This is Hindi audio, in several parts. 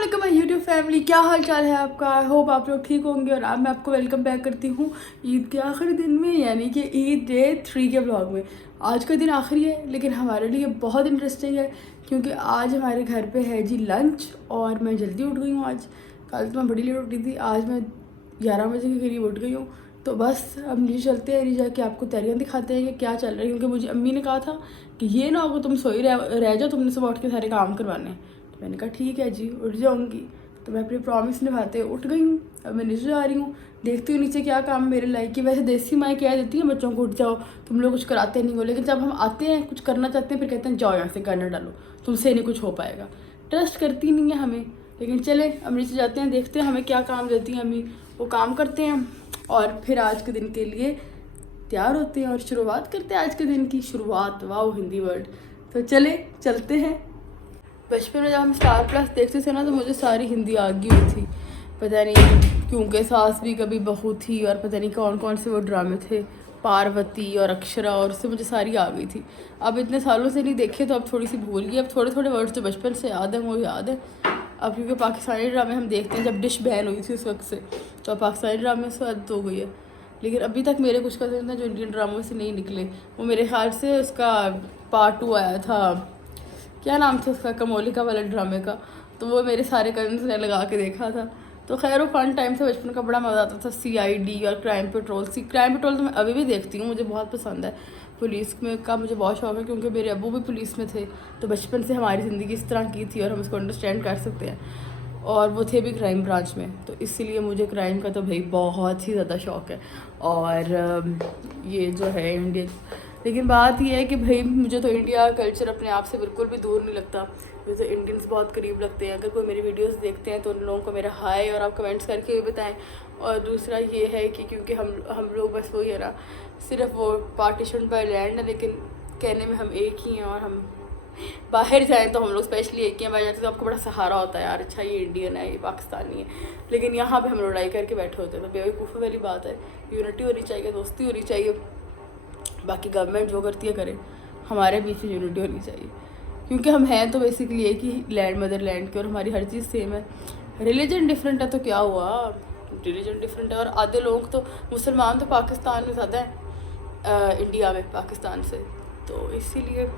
अस्सलाम माय यूट्यूब फैमिली, क्या हाल चाल है आपका। आई होप आप लोग ठीक होंगे और आज मैं आपको वेलकम बैक करती हूँ ईद के आखिरी दिन में, यानी कि ईद डे 3 के ब्लॉग में। आज का दिन आखिरी है लेकिन हमारे लिए बहुत इंटरेस्टिंग है क्योंकि आज हमारे घर पे है जी लंच और मैं जल्दी उठ गई हूँ आज। कल तो मैं बड़ी लेट उठी थी, आज मैं 11 बजे के करीब उठ गई हूँ। तो बस अब नीचे चलते हैं, नीचे जाके आपको तैयारियाँ दिखाते हैं कि क्या चल रहा है, क्योंकि मुझे अम्मी ने कहा था कि ये ना हो तुम सोई रह जाओ, तुमने सुबह उठ के सारे काम करवाने हैं। तो मैंने कहा ठीक है जी, उठ जाऊँगी। तो मैं अपनी प्रॉमिस निभाते उठ गई हूँ। अब मैं नीचे जा रही हूँ, देखती हूँ नीचे क्या काम मेरे लाइक की। वैसे देसी माँ कह देती है बच्चों को उठ जाओ, तुम लोग कुछ कराते नहीं हो, लेकिन जब हम आते हैं कुछ करना चाहते हैं फिर कहते हैं जाओ यहाँ से, करना डालो, तुमसे नहीं कुछ हो पाएगा। ट्रस्ट करती नहीं है हमें। लेकिन चले अब नीचे जाते हैं, देखते हैं हमें क्या काम देती हैं अम्मी, वो काम करते हैं और फिर आज के दिन के लिए तैयार होते हैं और शुरुआत करते हैं आज के दिन की शुरुआत। वाह हिंदी वर्ड। तो चलते हैं। बचपन में जब हम स्टार प्लस देखते थे ना तो मुझे सारी हिंदी आ गई हुई थी, पता नहीं क्योंकि सास भी कभी बहू थी और पता नहीं कौन कौन से वो ड्रामे थे, पार्वती और अक्षरा, और उससे मुझे सारी आ गई थी। अब इतने सालों से नहीं देखे तो अब थोड़ी सी भूल गई। अब थोड़े थोड़े वर्ड्स जो बचपन से याद है वो याद है। अब क्योंकि पाकिस्तानी ड्रामे हम देखते हैं, जब डिश बैन हुई थी उस वक्त से तो पाकिस्तानी ड्रामे से आदत हो गई है। लेकिन अभी तक मेरे कुछ कज़न हैं जो इंडियन ड्रामों से नहीं निकले। वो मेरे ख्याल से उसका पार्ट 2 आया था, क्या नाम था उसका, कमोलिका वाला ड्रामे का, तो वो मेरे सारे कज़न्स ने लगा के देखा था। तो खैर वो फन टाइम से बचपन का बड़ा मज़ा आता था। CID और क्राइम पेट्रोल। क्राइम पेट्रोल तो मैं अभी भी देखती हूँ, मुझे बहुत पसंद है। पुलिस में का मुझे बहुत शौक है क्योंकि मेरे अब्बू भी पुलिस में थे, तो बचपन से हमारी ज़िंदगी इस तरह की थी और हम उसको अंडरस्टैंड कर सकते हैं। और वो थे भी क्राइम ब्रांच में, तो इसीलिए मुझे क्राइम का तो भाई बहुत ही ज़्यादा शौक़ है। और ये जो है इंडियन, लेकिन बात यह है कि भाई मुझे तो इंडिया कल्चर अपने आप से बिल्कुल भी दूर नहीं लगता। मुझे तो इंडियंस बहुत करीब लगते हैं। अगर कोई मेरी वीडियोस देखते हैं तो उन लोगों को मेरा हाय और आप कमेंट्स करके भी बताएं। और दूसरा ये है कि क्योंकि हम लोग बस वही है ना, सिर्फ वो पार्टीशन बाय लैंड है, लेकिन कहने में हम एक ही हैं। और हम बाहर जाएँ तो हम लोग स्पेशली एक ही हैं। बाहर जाते तो आपको बड़ा सहारा होता है यार, अच्छा ये इंडियन है, ये पाकिस्तानी है, लेकिन यहाँ पर हम लड़ाई करके बैठे होते हैं। तो बेवकूफ़ी वाली बात है। यूनिटी होनी चाहिए, दोस्ती होनी चाहिए, बाकी गवर्नमेंट जो करती है करे, हमारे बीच में यूनिटी होनी चाहिए। क्योंकि हम हैं तो बेसिकली एक ही लैंड, मदर लैंड के, और हमारी हर चीज़ सेम है। रिलीजन डिफरेंट है तो क्या हुआ, रिलीजन डिफरेंट है। और आधे लोग तो मुसलमान तो पाकिस्तान में ज़्यादा है इंडिया में पाकिस्तान से, तो इसीलिए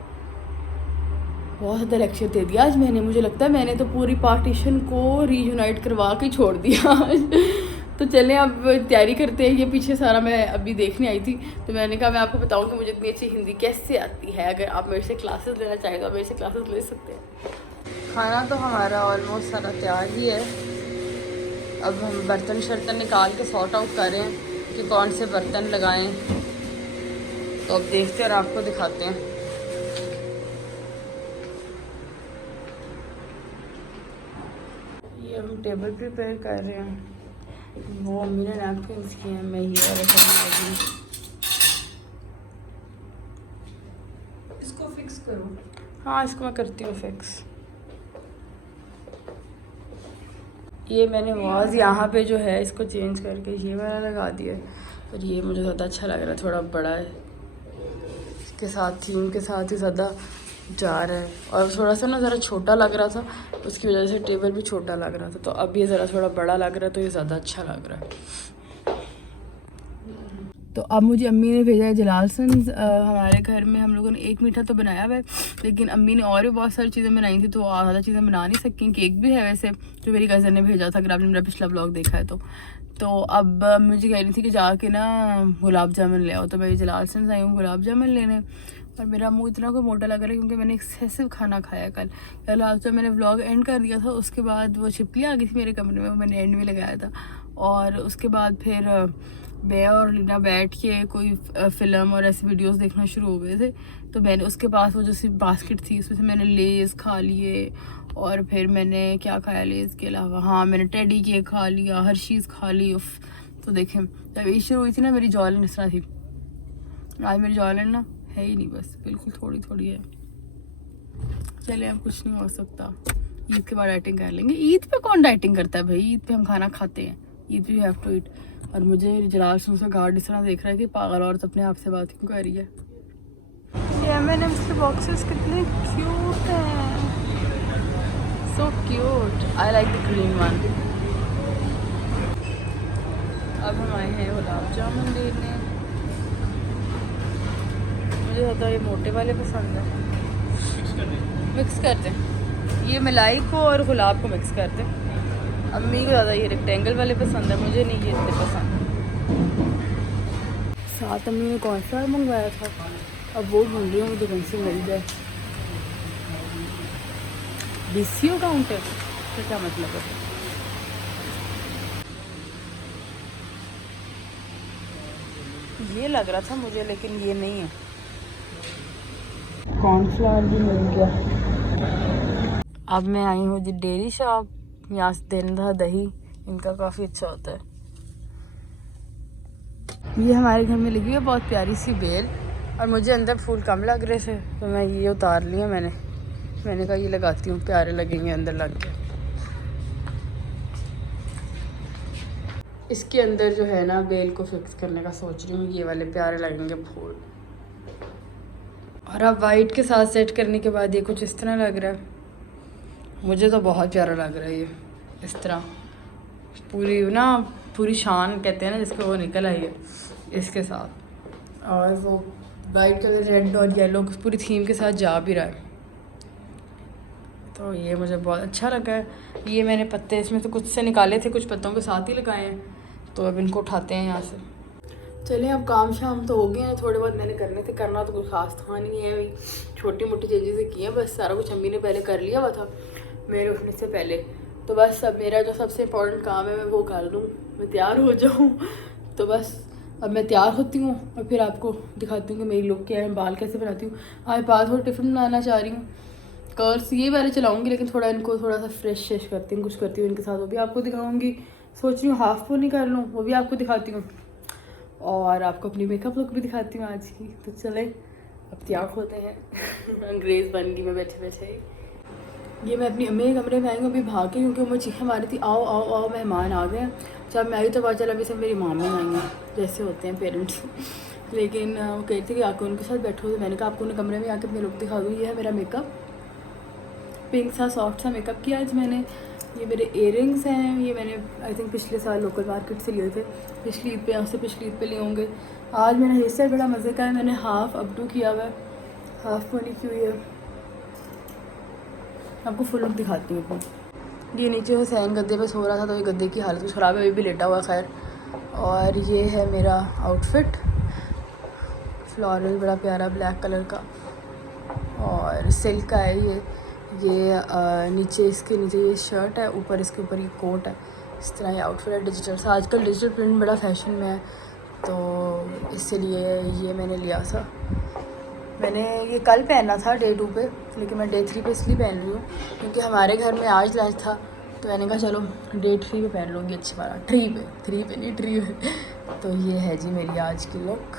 बहुत ज़्यादा लेक्चर दे दिया आज मैंने। मुझे लगता है मैंने तो पूरी पार्टीशन को रीयूनाइट करवा के छोड़ दिया आज। तो चलें अब तैयारी करते हैं। ये पीछे सारा मैं अभी देखने आई थी, तो मैंने कहा मैं आपको बताऊं कि मुझे इतनी अच्छी हिंदी कैसे आती है। अगर आप मेरे से क्लासेस लेना चाहें तो आप मेरे से क्लासेस ले सकते हैं। खाना तो हमारा ऑलमोस्ट सारा तैयार ही है। अब हम बर्तन शर्तन निकाल के सॉर्ट आउट कर रहे हैं कि कौन से बर्तन लगाएं। तो अब देखते हैं और आपको दिखाते हैं। ये हम टेबल प्रिपेयर कर रहे हैं। वो अम्मी ने नैपकिन्स किए हैं, मैं ये वाला करने। इसको फिक्स करो। हाँ इसको मैं करती हूँ फिक्स। ये मैंने वाज यहाँ पे जो है इसको चेंज करके ये वाला लगा दिया, और ये मुझे ज़्यादा अच्छा लग रहा है, थोड़ा बड़ा है, इसके साथ थीम के साथ ही ज़्यादा जा रहा है। और थोड़ा सा ना ज़रा छोटा लग रहा था, उसकी वजह से टेबल भी छोटा लग रहा था। तो अब ये ज़रा थोड़ा बड़ा लग रहा है, तो ये ज़्यादा अच्छा लग रहा है। तो अब मुझे अम्मी ने भेजा है जलालसंस। हमारे घर में हम लोगों ने एक मीठा तो बनाया हुआ है, लेकिन अम्मी ने और भी बहुत सारी चीज़ें बनाई थी, तो ज़्यादा चीज़ें बना नहीं सकी। केक भी है वैसे, जो मेरी कज़न ने भेजा था, अगर आपने मेरा पिछला ब्लॉग देखा है तो अब मुझे कह रही थी कि जाके ना गुलाब जामुन ले आओ। तो मैं जलालसंस आई हूँ गुलाब जामुन लेने, और मेरा मुंह इतना कोई मोटा लग रहा है क्योंकि मैंने एक्सेसिव खाना खाया कल। लास्ट जब मैंने व्लॉग एंड कर दिया था उसके बाद वो छिपकली आ गई थी मेरे कमरे में, वो मैंने एंड में लगाया था। और उसके बाद फिर मैं और लीना बैठ के कोई फ़िल्म और ऐसे वीडियोस देखना शुरू हो गए थे। तो मैंने उसके पास वो जो सी बास्केट थी उसमें से मैंने लेज़ खा लिए, और फिर मैंने क्या खाया लेज़ के अलावा, हाँ मैंने टेडी केक खा लिया, हर चीज़ खा ली। उफ। तो देखें जब ईद शुरू हुई थी ना मेरी जॉलन इस तरह थी, आज मेरी जॉलन ना है ही नहीं, बस बिल्कुल थोड़ी थोड़ी है। चले अब कुछ नहीं हो सकता, ईद के बाद डाइटिंग कर लेंगे। ईद पे कौन डाइटिंग करता है भाई, ईद पे हम खाना खाते हैं, ईद पे यू हैव टू ईट। और मुझे जलालसंस का गार्ड इस तरह देख रहा है कि पागल औरत अपने आप से बात क्यों कर रही है। ये M&M's के बॉक्सेस कितने क्यूट हैं, so cute. I like the green one. अब हम आए हैं गुलाब जामुन लेने। मुझे ज़्यादा ये मोटे वाले पसंद है। मिक्स कर दें, ये मलाई को और गुलाब को मिक्स कर दें। अम्मी को ज़्यादा ये रेक्टेंगल वाले पसंद है, मुझे नहीं ये इतने पसंद। साथ अम्मी ने कौन सा मंगवाया था, अब वो ढूंढ रही हूँ मुझे कौन से मिल जाए। BCO काउंटर तो क्या मतलब है? ये लग रहा था मुझे, लेकिन ये नहीं है। कॉर्नफ्लावर भी मिल गया। अब मैं आई हूँ जी डेयरी शॉप। यहाँ से देना दही इनका काफ़ी अच्छा होता है। ये हमारे घर में लगी हुई है बहुत प्यारी सी बेल, और मुझे अंदर फूल कम लग रहे थे तो मैं ये उतार लिया। मैंने कहा ये लगाती हूँ, प्यारे लगेंगे अंदर लग के। इसके अंदर जो है ना बेल को फिक्स करने का सोच रही हूँ, ये वाले प्यारे लगेंगे फूल। और अब वाइट के साथ सेट करने के बाद ये कुछ इस तरह लग रहा है। मुझे तो बहुत प्यारा लग रहा है ये इस तरह। पूरी शान कहते हैं ना जिसको, वो निकल आई है इसके साथ। और वो वाइट कलर रेड और येलो पूरी थीम के साथ जा भी रहा है, तो ये मुझे बहुत अच्छा लगा है। ये मैंने पत्ते इसमें से कुछ से निकाले थे, कुछ पत्तों के साथ ही लगाए हैं, तो अब इनको उठाते हैं यहाँ से। चलें, अब काम शाम तो हो गए हैं, थोड़े बहुत मैंने करने थे। करना तो कुछ खास था नहीं है, अभी छोटी मोटी चीज़ें की हैं बस। सारा कुछ अम्मी ने पहले कर लिया हुआ था मेरे उठने से पहले। तो बस अब मेरा जो सबसे इम्पोर्टेंट काम है मैं वो कर लूँ, मैं तैयार हो जाऊँ। तो बस अब मैं तैयार होती हूँ और फिर आपको दिखाती हूँ कि मेरी लुक क्या है, मैं बाल कैसे बनाती हूँ। आज बाद थोड़ा टिफ़िन बनाना चाह रही हूँ। कर्ल्स ये वाले चलाऊँगी, लेकिन थोड़ा इनको थोड़ा सा फ्रेश करती हूँ, कुछ करती हूँ इनके साथ, वो भी आपको दिखाऊँगी। सोच रही हूँ हाफ पोनी कर लूँ, वो भी आपको दिखाती हूँ, और आपको अपनी मेकअप लुक भी दिखाती हूँ आज की। तो चले अब तैयार होते हैं। अंग्रेज़ बन गई मैं बैठे बैठे। ये मैं अपनी अम्मी के कमरे में आई हूँ अभी भाग के, क्योंकि वो चीखें मारी थी, आओ आओ आओ मेहमान आ गए हैं। जब मैं आई तो पता चला अभी सब मेरी मामी आई हैं, जैसे होते हैं पेरेंट्स। लेकिन वो कहते थे कि आके उनके साथ बैठो, तो मैंने कहा आपको उन्हें कमरे में आके अपनी लुक दिखा दूँ। ये है मेरा मेकअप, पिंक सा सॉफ्ट सा मेकअप किया आज मैंने। ये मेरे इयररिंग्स हैं, ये मैंने आई थिंक पिछले साल लोकल मार्केट से लिए थे, पिछली ईद पे, यहाँ से पिछली ईद पे लिए होंगे। आज मेरा हेयर स्टाइल बड़ा मज़े का है, मैंने हाफ़ अपडू किया हुआ है, हाफ़ पोनी की हुई है। आपको फुल लुक दिखाती हूँ अपनी। ये नीचे हुसैन गद्दे पे सो रहा था, तो ये गद्दे की हालत कुछ ख़राब है, अभी भी लेटा हुआ खैर। और ये है मेरा आउटफिट, फ्लोरल बड़ा प्यारा ब्लैक कलर का, और सिल्क का है ये नीचे, इसके नीचे ये शर्ट है, ऊपर इसके ऊपर ये कोट है। इस तरह ये आउटफिट है डिजिटल सा। आजकल डिजिटल प्रिंट बड़ा फैशन में है, तो इसलिए ये मैंने लिया था। मैंने ये कल पहनना था डे 2 पे, लेकिन मैं डे 3 पे इसलिए पहन रही हूँ क्योंकि हमारे घर में आज लंच था, तो मैंने कहा चलो डे 3 पे पहन लूँगी अच्छी बात। 3 पे नहीं, 3 पे। तो ये है जी मेरी आज की लुक।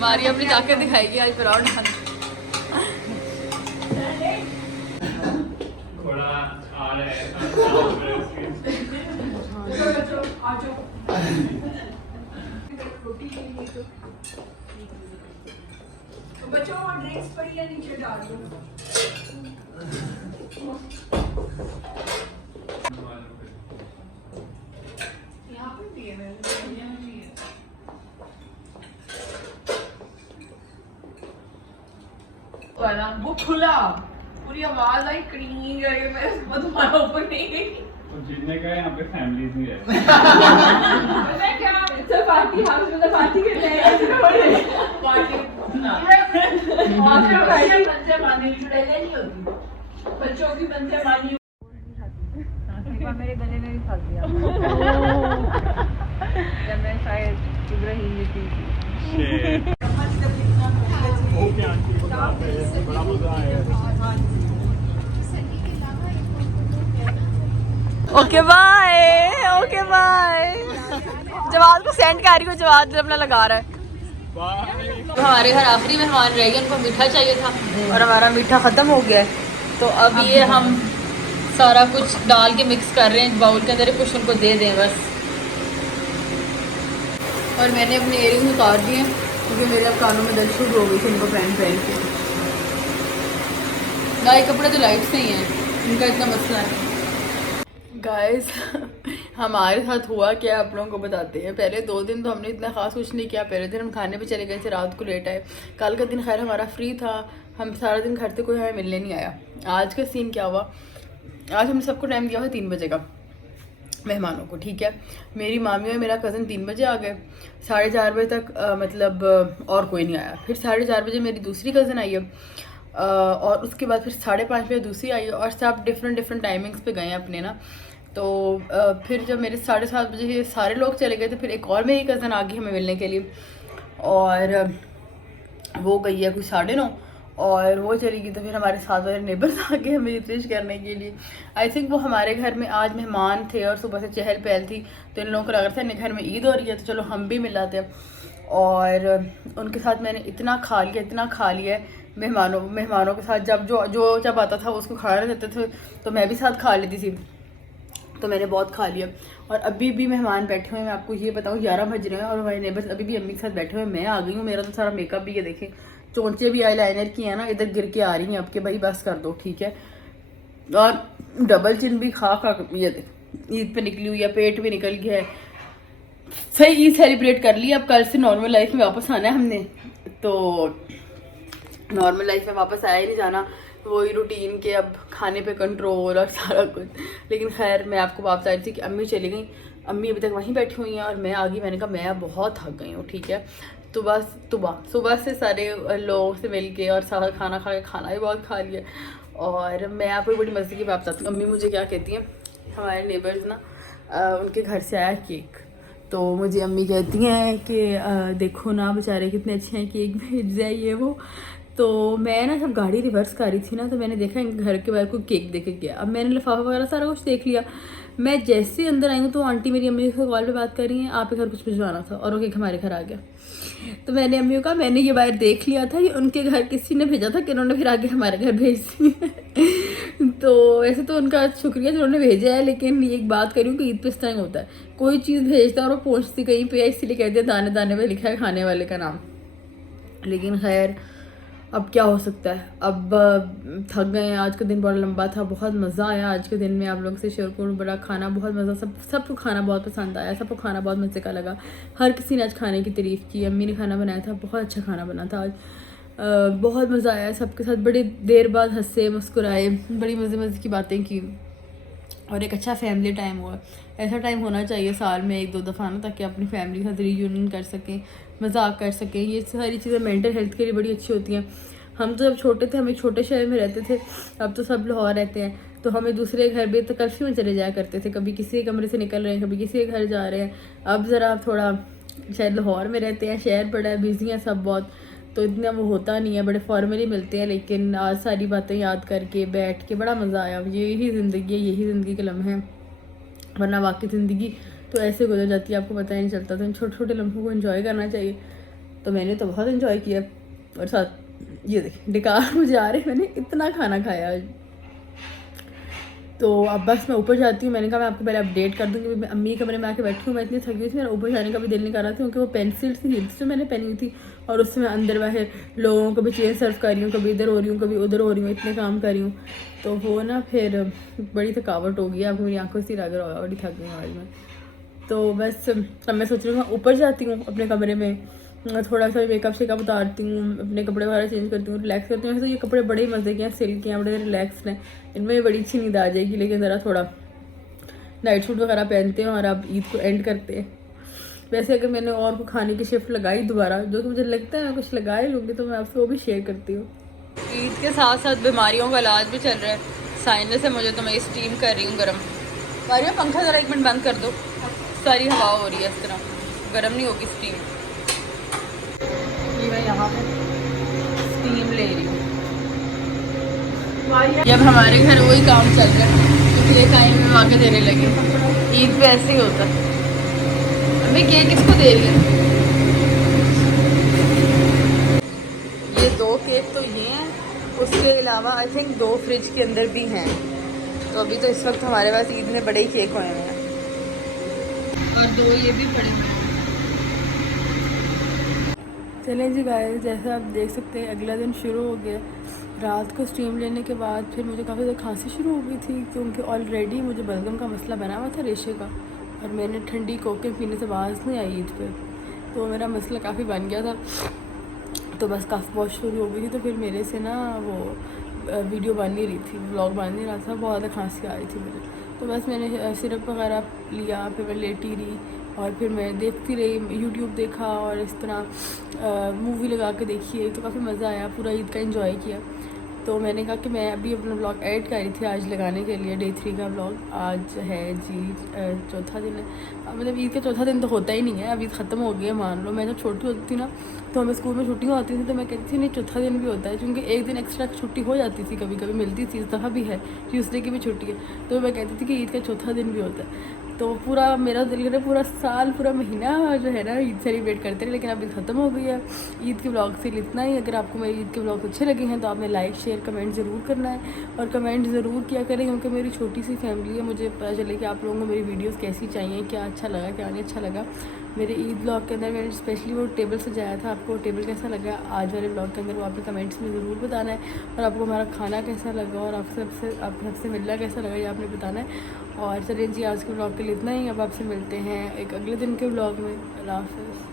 मारी अपनी जाके दिखाएगी आज ब्राउन खाना। बच्चों ड्रिंक्स पड़ी है, नीचे डाल दो। यहाँ पे भी है, यहाँ भी है। वो खुला, पूरी आवाज आई क्रीम करके, मैं तुम्हारा ऊपर नहीं गई। तो जितने का यहाँ पे फैमिलीज ही है। मैं क्या सब पार्टी हाउस में पार्टी करने आए पार्टी ना बच्चे माने नहीं होती, बच्चों की बच्चे मानी मेरे गले में भी फंस गया। जब मैं शायद इब्राहिम ने की थी। बड़ा मजा आया। Okay bye. जवाद को सेंड कर रही हूँ, जवाद अपना लगा रहा है। तो हमारे घर आखिरी मेहमान रह गए, उनको मीठा चाहिए था और हमारा मीठा ख़त्म हो गया है, तो अब ये हम सारा कुछ डाल के मिक्स कर रहे हैं बाउल के अंदर, कुछ उनको दे दें बस। और मैंने अपने इयरिंग्स उतार दिए क्योंकि मेरे अब कानों में दर्द शुरू हो गई थी इनको पहन के। गाय कपड़े तो लाइट नहीं है, इनका इतना मसला है। गाइस हमारे साथ हुआ क्या आप लोगों को बताते हैं। पहले 2 दिन तो हमने इतना खास कुछ नहीं किया। पहले दिन हम खाने पे चले गए थे, रात को लेट आए। कल का दिन खैर हमारा फ्री था, हम सारा दिन घर से कोई हमें मिलने नहीं आया। आज का सीन क्या हुआ, आज हमने सबको टाइम दिया हुआ 3 बजे का मेहमानों को, ठीक है। मेरी मामी और मेरा कज़न 3 बजे आ गए, 4:30 बजे तक मतलब और कोई नहीं आया। फिर 4:30 बजे मेरी दूसरी कज़न आई है और उसके बाद फिर 5:30 बजे दूसरी आई है, और सब डिफरेंट टाइमिंग्स पे गए हैं अपने ना। तो फिर जब मेरे 7:30 बजे सारे लोग चले गए थे, फिर एक और मेरी कज़न आ गई हमें मिलने के लिए, और वो गई है कुछ 9:30, और वो चली गई। तो फिर हमारे साथ वाले नेबर्स आ गए हमें विश करने के लिए। आई थिंक वो हमारे घर में आज मेहमान थे और सुबह से चहल पहल थी, तो इन लोगों को लग रहा था इनके घर में ईद हो रही है तो चलो हम भी मिलाते हैं। और उनके साथ मैंने इतना खा लिया मेहमानों के साथ। जब आता था उसको खाना देते थे तो मैं भी साथ खा लेती थी, तो मैंने बहुत खा लिया। और अभी भी मेहमान बैठे हुए हैं, मैं आपको ये बताऊँ 11 बज रहे हैं और हमारे नेबर्स अभी भी अम्मी के साथ बैठे हुए हैं। मैं आ गई हूँ, मेरा तो सारा मेकअप भी ये देखें, चोंचे भी आईलाइनर की है ना इधर गिर के आ रही हैं आपके, भाई बस कर दो ठीक है। और डबल चिन भी खा ये देख ईद पे निकली हुई है, पेट भी निकल गया है। सही ईद सेलिब्रेट कर ली, अब कल से नॉर्मल लाइफ में वापस आना है हमने। तो नॉर्मल लाइफ में वापस आया ही नहीं जाना, वही रूटीन के अब खाने पे कंट्रोल और सारा कुछ। लेकिन खैर मैं आपको बात बता रही थी कि अम्मी चली गई, अम्मी अभी तक वहीं बैठी हुई हैं और मैं आ गई। मैंने कहा मैं बहुत थक गई हूँ, ठीक है। तो बस सुबह से सारे लोगों से मिल के और सारा खाना खा के, खाना भी बहुत खा लिया। और मैं आपको बड़ी मज़े की बात बताती हूँ, अम्मी मुझे क्या कहती हैं, हमारे नेबर्स ना उनके घर से आया केक, तो मुझे अम्मी कहती हैं कि देखो ना बेचारे कितने अच्छे हैं, केक भेज जाइए वो। तो मैं ना जब गाड़ी रिवर्स कर रही थी ना, तो मैंने देखा इनके घर के बाहर को केक देखे गया। अब मैंने लिफाफा वगैरह सारा कुछ देख लिया। मैं जैसे अंदर आई हूँ तो आंटी मेरी अम्मी से कॉल पे बात कर रही हैं, आपके घर कुछ भिजवाना था, और वो केक हमारे घर आ गया। तो मैंने अम्मी को कहा मैंने ये बाहर देख लिया था कि उनके घर किसी ने भेजा था कि उन्होंने फिर आगे हमारे घर भेज दी तो वैसे तो उनका शुक्रिया जिन्होंने भेजा है, लेकिन ये एक बात करूँ कि ईद पे इस टाइम होता है, कोई चीज़ भेजता है और वो पहुँचती कहीं पे, इसीलिए कहते हैं दाने दाने पे लिखा है खाने वाले का नाम। लेकिन खैर अब क्या हो सकता है, अब थक गए हैं। आज का दिन बड़ा लंबा था, बहुत मज़ा आया आज के दिन में आप लोगों से शेयर करूँ। बड़ा खाना बहुत मज़ा, सबको खाना बहुत पसंद आया, सबको खाना बहुत मज़े का लगा। हर किसी ने आज खाने की तारीफ़ की। अम्मी ने खाना बनाया था, बहुत अच्छा खाना बना था आज, बहुत मज़ा आया सबके साथ। बड़ी देर बाद हंसे मुस्कुराए, बड़ी मज़े की बातें की, और एक अच्छा फैमिली टाइम हुआ। ऐसा टाइम होना चाहिए साल में 1-2 दफ़ा ना, ताकि अपनी फैमिली के साथ रीयूनियन कर सकें, मजाक कर सकें। ये सारी चीज़ें मेंटल हेल्थ के लिए बड़ी अच्छी होती हैं। हम तो जब छोटे थे हम एक छोटे शहर में रहते थे, अब तो सब लाहौर रहते हैं, तो हमें दूसरे घर भी तो कर्फ्यू में चले जाया करते थे, कभी किसी के कमरे से निकल रहे हैं, कभी किसी के घर जा रहे हैं। अब ज़रा थोड़ा शायद लाहौर में रहते हैं, शहर बड़ा है, बिजी हैं सब बहुत, तो इतना वो होता नहीं है, बड़े फॉर्मली मिलते हैं। लेकिन आज सारी बातें याद करके बैठ के बड़ा मज़ा आया। यही ज़िंदगी है, यही ज़िंदगी के लम्हे हैं, वरना बाकी ज़िंदगी तो ऐसे गुजर जाती है, आपको पता ही नहीं चलता। तो इन छोटे छोटे लम्हों को एंजॉय करना चाहिए। तो मैंने तो बहुत एंजॉय किया, और साथ ये देखें डिकार मुझे आ रहे, मैंने इतना खाना खाया आज। तो अब बस मैं ऊपर जाती हूँ। मैंने कहा मैं आपको पहले अपडेट कर दूँगी, मैं अम्मी कमरे में आके बैठी हूँ, मैं इतनी थकी हुई थी, मेरा ऊपर जाने का भी दिल नहीं कर रहा था, क्योंकि वो पेंसिल्स थी जो मैंने पहनी हुई थी, और उससे मैं अंदर बाहर लोगों को भी चेयर सर्व कर रही हूँ, कभी इधर हो रही हूँ कभी उधर हो रही हूँ, इतने काम कर रही हूँ। तो वो ना फिर बड़ी थकावट हो गई, आपको मेरी आंखों से लग रहा होगा, बड़ी थक गई आज मैं। तो बस अब मैं सोच रही हूँ ऊपर जाती हूँ अपने कमरे में, थोड़ा सा मेकअप शेकअप उतारती हूँ, अपने कपड़े वगैरह चेंज करती हूँ, रिलैक्स करती हूँ। तो ये कपड़े बड़े मज़े के हैं, सिल्क के हैं, बड़े रिलैक्स हैं, इनमें बड़ी अच्छी नींद आ जाएगी। लेकिन ज़रा थोड़ा नाइट सूट वगैरह पहनते हैं और अब ईद को एंड करते हैं। वैसे अगर मैंने और को खाने की शिफ्ट लगाई दोबारा, जो कि मुझे लगता है मैं कुछ लगा ही लूँगी, तो मैं आपसे वो भी शेयर करती हूँ। ईद के साथ साथ बीमारियों का इलाज भी चल रहा है, साइनस है मुझे, तो मैं स्टीम कर रही हूँ गर्म। मारिया पंखा ज़रा 1 मिनट बंद कर दो, सारी हवा हो रही है इस तरह, गर्म नहीं होगी स्टीम। ये मैं यहाँ पे स्टीम ले रही हूँ। जब हमारे घर वही काम चल रहा है, पिछले टाइम में आके देने लगे। ईद पे ऐसे ही होता है। अभी केक किसको दे रही है? ये 2 केक तो ये हैं, उसके अलावा आई थिंक 2 फ्रिज के अंदर भी हैं। तो अभी तो इस वक्त हमारे पास ईद में बड़े ही केक हुए हैं और 2 ये भी पड़े हुए हैं। चलें जी गाइस, जैसा आप देख सकते हैं अगला दिन शुरू हो गया। रात को स्टीम लेने के बाद फिर मुझे काफ़ी ज़्यादा खांसी शुरू हो गई थी, क्योंकि ऑलरेडी मुझे बलगम का मसला बना हुआ था रेशे का, और मैंने ठंडी कोकें पीने से आवाज़ नहीं आई ईद पे, तो मेरा मसला काफ़ी बन गया था। तो बस काफ़ी बहुत शुरू हो गई थी, तो फिर मेरे से ना वो वीडियो बन नहीं रही थी, व्लॉग बन नहीं रहा था, बहुत ज़्यादा खांसी आ रही थी मुझे। तो बस मैंने सिरप वगैरह लिया, फिर मैं लेटी रही और फिर मैं देखती रही, यूट्यूब देखा और इस तरह मूवी लगा के देखी है, तो काफ़ी मज़ा आया, पूरा ईद का एंजॉय किया। तो मैंने कहा कि मैं अभी अपना ब्लॉग ऐड कर रही थी आज लगाने के लिए, डे 3 का ब्लॉग। आज है जी चौथा दिन है, मतलब ईद का चौथा दिन तो होता ही नहीं है, अभी ख़त्म हो गया मान लो। मैं जब छोटी होती थी ना, तो हमें स्कूल में छुट्टियाँ होती थी, तो मैं कहती थी नहीं चौथा दिन भी होता है, क्योंकि एक दिन एक्स्ट्रा छुट्टी हो जाती थी, कभी कभी मिलती थी, इस दफ़ा भी है ट्यूसडे की भी छुट्टी है, तो मैं कहती थी कि ईद का चौथा दिन भी होता है। तो पूरा मेरा दिल करे पूरा साल पूरा महीना जो है ना ईद सेलिब्रेट करते रहे, लेकिन अभी ख़त्म हो गई है। ईद के ब्लॉग से इतना ही। अगर आपको मेरी ईद के ब्लॉग अच्छे लगे हैं तो आपने लाइक शेयर कमेंट ज़रूर करना है, और कमेंट ज़रूर किया करें, क्योंकि मेरी छोटी सी फैमिली है, मुझे पता चले कि आप लोगों को मेरी वीडियोस कैसी चाहिए, क्या अच्छा लगा क्या नहीं अच्छा लगा। मेरे ईद ब्लॉग के अंदर मैंने स्पेशली वो टेबल सजाया था, आपको टेबल कैसा लगा आज वाले ब्लॉग के अंदर वो आपने कमेंट्स में ज़रूर बताना है, और आपको हमारा खाना कैसा लगा और आप सबसे मिलना कैसा लगा ये आपने बताना है। और चलिए जी, आज के ब्लॉग के लिए इतना ही। अब आपसे मिलते हैं एक अगले दिन के ब्लॉग में। अल्लाह हाफ़िज़।